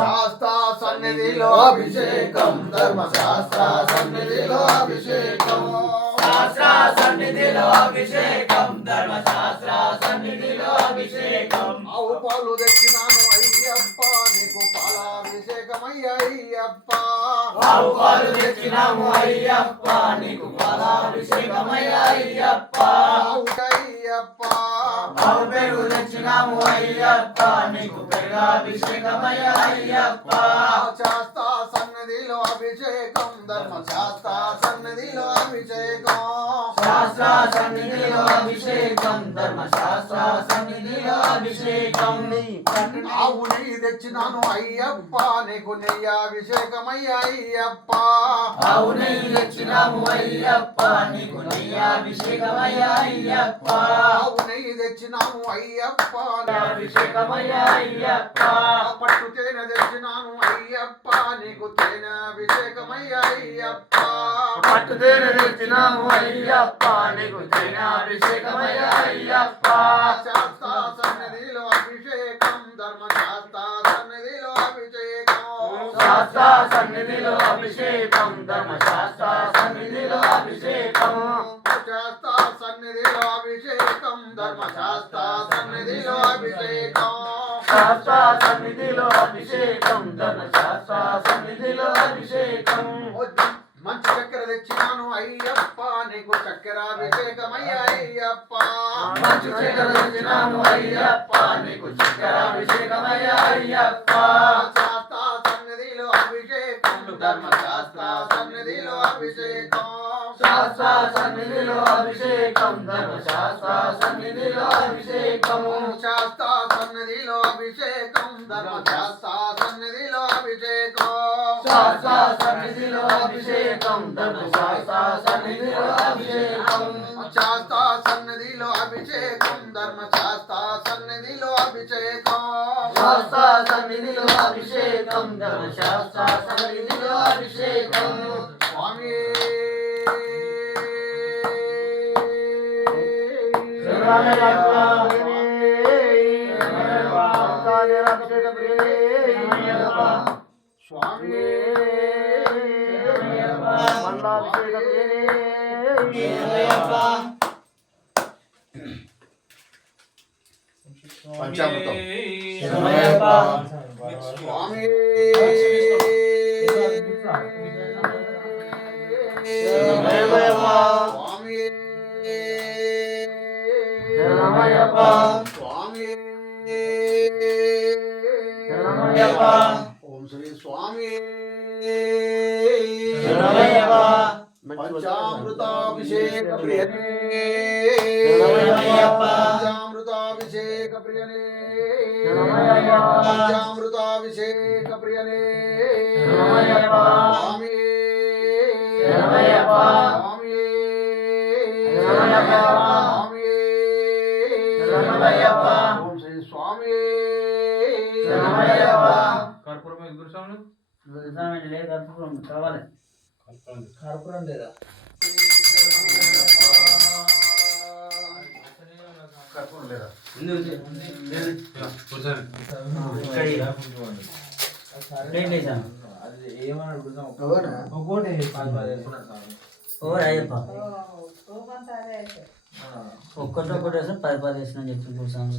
శాస్త్ర సన్నిధిలో అభిషేకం ధర్మశాస్త్ర సన్నిధిలో అభిషేకం శాస్త్ర సన్నిధిలో అభిషేకం ధర్మశాస్త్ర సన్నిధిలో అభిషేకం ఆవు పాలు తెచ్చినాను అయ్యప్ప నీకు పాలాభిషేకమయ్యప్ప ఆవు పాలు తెచ్చినాము అయ్యప్ప నీకు పాలాభిషేకమయ్యప్ప అయ్యప్ప ఆవు పెరుగు తెచ్చినాము అయ్యప్ప నీకు పెరుగాభిషేకమయ్యప్ప శాస్త్ర సన్నిధిలో అభిషేకం ధర్మశాస్త్ర సన్నిధిలో అభిషేకం శాస్త్ర సన్నిధిలో అభిషేకం ధర్మశాస్త్ర సన్నిధిలో అభిషేకం ఆవు నెయ్యి తెచ్చినాను అయ్యప్ప నీకు నెయ్యాభిషేకమయ్యప్ప ఆవు నెయ్యి తెచ్చినాము అయ్యప్ప నీకు నెయ్యాభిషేకమయ్యప్ప ఆవు నెయ్యి తెచ్చినాము అయ్యప్ప అభిషేకమయ్యప్ప పట్టు తేనె తెచ్చినాను అయ్యప్ప నీకు తేనెభిషేకమయ్యప్ప పట్టు తేనె తెచ్చినాము అయ్యప్ప నీకు తేనాభిషేకమయ్యప్ప శాస్త్ర సన్నిధిలో అభిషేకం ధర్మశాస్త్ర సన్నిధిలో అభిషేకం శాస్త్ర సన్నిధిలో అభిషేకం ధర్మశాస్త్ర సన్నిధిలో అభిషేకం శాస్త్ర సన్నిధిలో అభిషేకం ధర్మశాస్త్ర సన్నిధిలో అభిషేకం శాస్త్ర సన్నిధిలో అభిషేకం ధర్మశాస్త్ర సన్నిధిలో అభిషేకం మంచి చక్కెర తెచ్చినాను అయ్యప్ప నీకు చక్కెరాభిషేకమయ్యప్ప మంచి చక్కెర తెచ్చినాము అయ్యప్ప నీకు చక్కెరాభిషేకమయ్యప్ప శాస్త్ర సన్నిధిలో అభిషేకం ధర్మశాస్త్ర సన్నిధిలో అభిషేకం శాస్త్ర సన్నిధిలో అభిషేకం ధర్మశాస్త్ర సన్నిధిలో అభిషేకం శాస్త్ర సన్నిధిలో అభిషేకం ధర్మశాస్త్ర సన్నిధిలో అభిషేకం శాస్త్ర సన్నిధిలో అభిషేకం ధర్మశాస్త్ర సన్నిధిలో అభిషేకం శాస్త్ర సన్నిధిలో అభిషేకం ధర్మశాస్త్ర సన్నిధిలో అభిషేకం శాస్త్ర సన్నిధిలో అభిషేకం ధర్మశాస్త్ర సన్నిధిలో అభిషేకం స్వామి స్వామి పంచామృతం స్వామి స్వామి ఓం శ్రీ స్వామి పంచామృతాభిషేక ప్రియనే పంచామృతాభిషేక ప్రియనే పంచామృతాభిషేక ప్రియనే స్వామి స్వామి ఓం శ్రీ స్వామి కావాలి కర్పూరం లేదా కర్పూరం లేదా ఒక్కటి వేసిన 10 వేసిన చెప్పి కూర్చొని